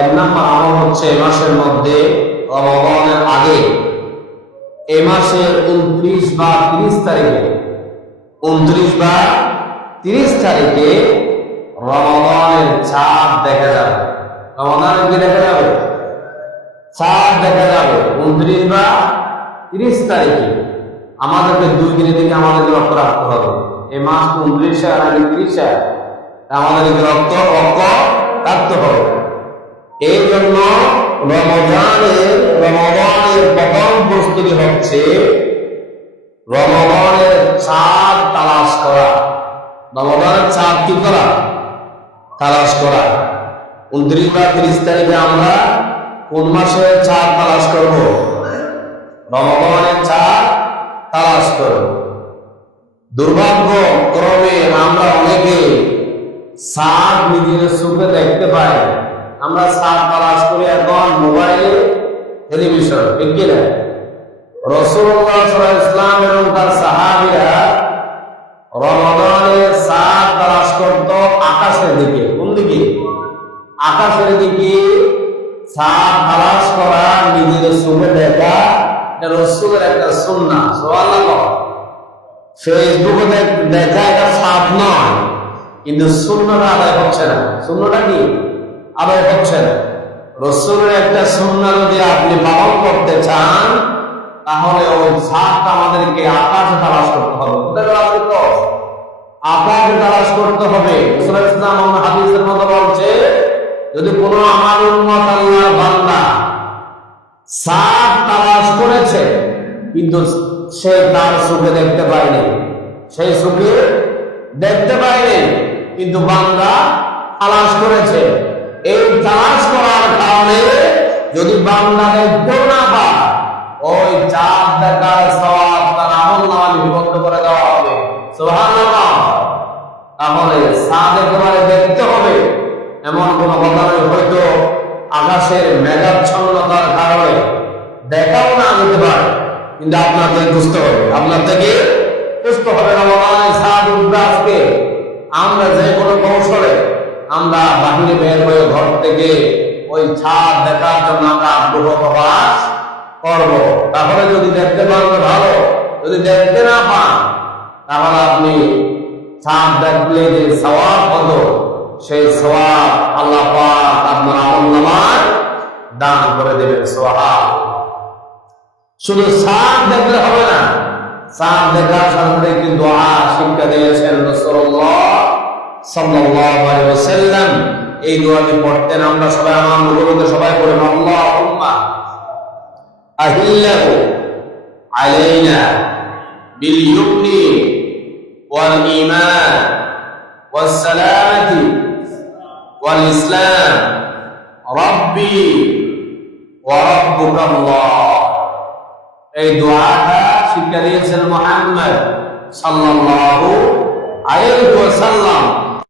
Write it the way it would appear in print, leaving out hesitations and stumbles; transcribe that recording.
এক নম্বর আমল হচ্ছে এ মাসের মধ্যে রমজানের আগে এ মাসের 29 বা 30 তারিখে 29 বা 30 তারিখে রমজানের চাঁদ দেখা যাবে। রমজানের কি দেখা যাবে? চাঁদ দেখা যাবে 29 বা 30 তারিখে। আমাদেরকে 2 দিনের দিকে আমাদেরকে লক্ষ্য রাখতে হবে। এই মাস 29 আর আগে 30 আমাদেরকে লক্ষ্য রাখতে হবে। এই জন্য রমজানের প্রথম প্রস্তুতি হচ্ছে রমজানের চাঁদ তালাশ করা। রমজানের চাঁদ কি করা? তালাশ করা। 29 বা 30 তারিখে আমরা কোন মাসের চাঁদ তালাশ করব? রমজানের চাঁদ তালাশ করব। দুর্ভাগ্যক্রমে আমরা অনেকে চাঁদ নিজের চোখে দেখতে পাই। আমরা চাঁদ তালাশ করি এখন মোবাইলে, টেলিভিশন, ঠিক কিনা? রাসূলুল্লাহ সাল্লাল্লাহু আলাইহি ওয়াসাল্লাম এবং তার সাহাবীরা রমজানের চাঁদ তালাশ করত আকাশের দিকে। কোন দিকে? আকাশের দিকে চাঁদ তালাশ করা, নিজের চোখে দেখা, এটা রাসূলের একটা সুন্নাহ। সুবহানাল্লাহ। ফেসবুকে দেখা এটা সাফ নয়, কিন্তু সুন্নাহটা আদায় হচ্ছে না। সুন্নাহটা কি আদায় হচ্ছে না? রাসূলের একটা সুন্নাহ যদি আপনি পালন করতে চান তাহলে ওই চাঁদটা আমাদেরকে আকাশে তালাশ করতে হবে। কোথায় তালাশ করতে হবে? আকাশে তালাশ করতে হবে। রাসূল ইসলাম হাদিসের মধ্যে বলছে, যদি কোনো আমার উম্মত আল্লাহর বান্দা চাঁদ তালাশ করেছে কিন্তু সে তার চোখে দেখতে পায়নি, সেই চোখে দেখতে পায়নি, কিন্তু বান্দা তালাশ করেছে, এই তালাশ করার কারণে যদি বান্দা দেখতে না পায়, ওই চাঁদ দেখার সওয়াব তার আমলনামায় লিপিবদ্ধ করে দেওয়া হবে। সুবহানাল্লাহ। তাহলে চাঁদ একেবারে দেখতে হবে এমন কোন কথা নয়। হয়তো আকাশের মেঘাচ্ছন্নতার কারণে দেখাও না যেতে পারে, কিন্তু আপনাদের বুঝতে হবে, আপনার থেকে বুঝতে হবে রমজানের চাঁদ উঠবে আজকে। আমরা যে কোনো কৌশলে আমরা বাহিরে বের হয়ে ঘর থেকে ওই চাঁদ দেখার জন্য আমরা আগ্রহ প্রকাশ করব। তাহলে যদি দেখতে পান ভালো, যদি দেখতে না পান তাহলে আপনি চাঁদ দেখলে যে সওয়াব হতো সেই সওয়াব আল্লাহ পাক আপনার আমলনামায় দান করে দেবেন। সুবহানাল্লাহ। শুধু চাঁদ দেখলে হবে না, চাঁদ দেখার সাথে একটি দোয়া শিক্ষা দিয়েছেন রাসূলুল্লাহ সাল্লাল্লাহু আলাইহি ওয়াসাল্লাম। এই দোয়াটি পড়তেন। আমরা সবাই আমার মুখে সবাই পড়ে, আল্লাহুম্মা আহিল্লাহু আলাইনা বিল ইউমনি ওয়াল ঈমান ওয়াস সালামাতি ওয়াল ইসলাম রাব্বি ওয়া রাব্বুকাল্লাহ। এই দোয়াটা শিক্ষা দিয়েছেন মুহাম্মদ সাল্লাল্লাহু আলাইহি ওয়াসাল্লাম।